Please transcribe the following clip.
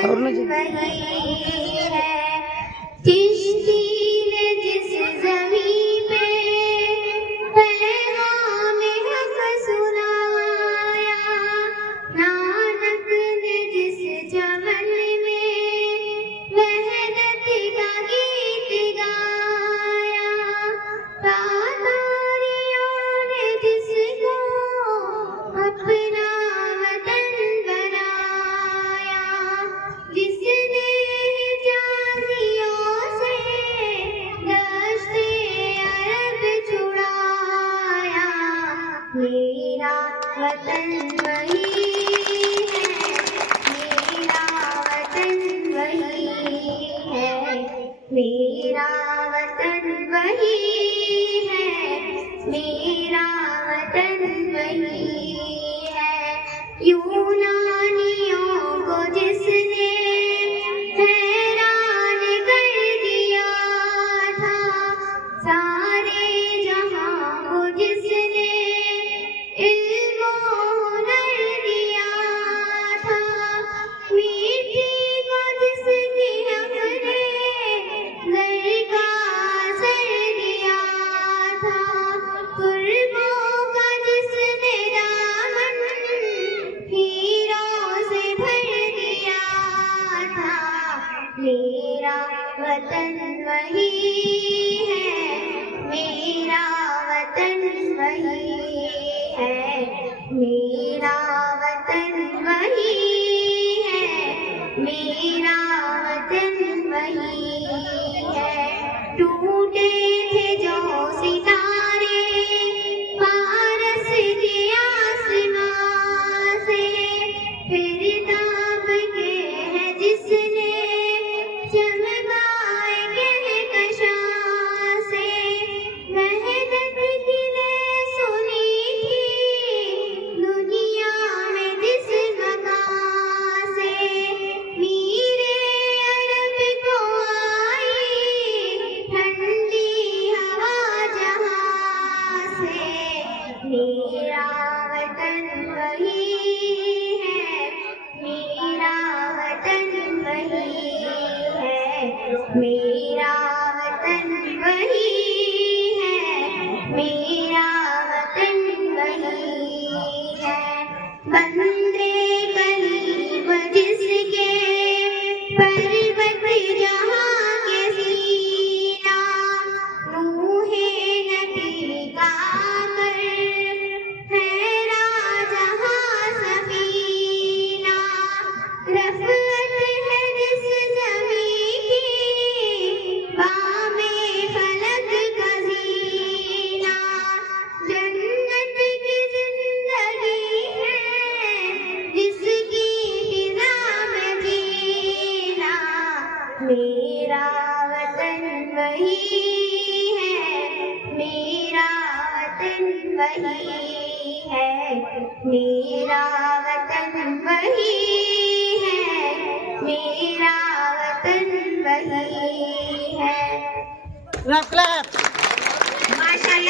वतन वही है। चिश्ती ने जिस ज़मीं पे पैगाम हक़ सुनाया, नानक ने जिस चमन में वहदत का गीत गाया, तातारियों ने जिसको अपना वतन बनाया, जिसने हिजाज़ियों से दश्ते अरब छुड़ाया, मेरा वतन वही है, मेरा वतन वही है, मेरा वतन वही है, मेरा वतन वही है। यूनानियों को जिसने हैरान कर दिया था, सारे जहां को जिसने इल्म हुनर दिया था, मिट्टी को जिसकी अपने घर का असर दिया था, कुर्बों का जिसने दामन हीरों से भर दिया था, मेरा वतन वही है, मेरा वतन वही है, मेरा वतन वही है, मेरा वतन वही है। टूटे थे जो सितारे पारस के आसमां से, फिर ताब के है जिसने चमकाए कहकशां से, वहदत की ने सुनी थी दुनिया में जिस मकां से, मीरे अरब को आई ठंडी हवा जहां से, मेरा वतन वही है, मेरा वतन वही है, मेरा वतन वही है, मेरा वतन वही है। बंदे करीब जिसके पर्वत जहां के सीना, नूहे नबी का कर है जहां सफीना, रफ़अत है जिस ज़मीं की बामे फलक का ज़ीना, जन्नत की ज़िंदगी है जिसकी फ़िज़ा में जीना, मेरा वतन वही है, मेरा वतन वही है, मेरा वतन वही है, मेरा वतन वही है। Clap clap. माशाअल्लाह।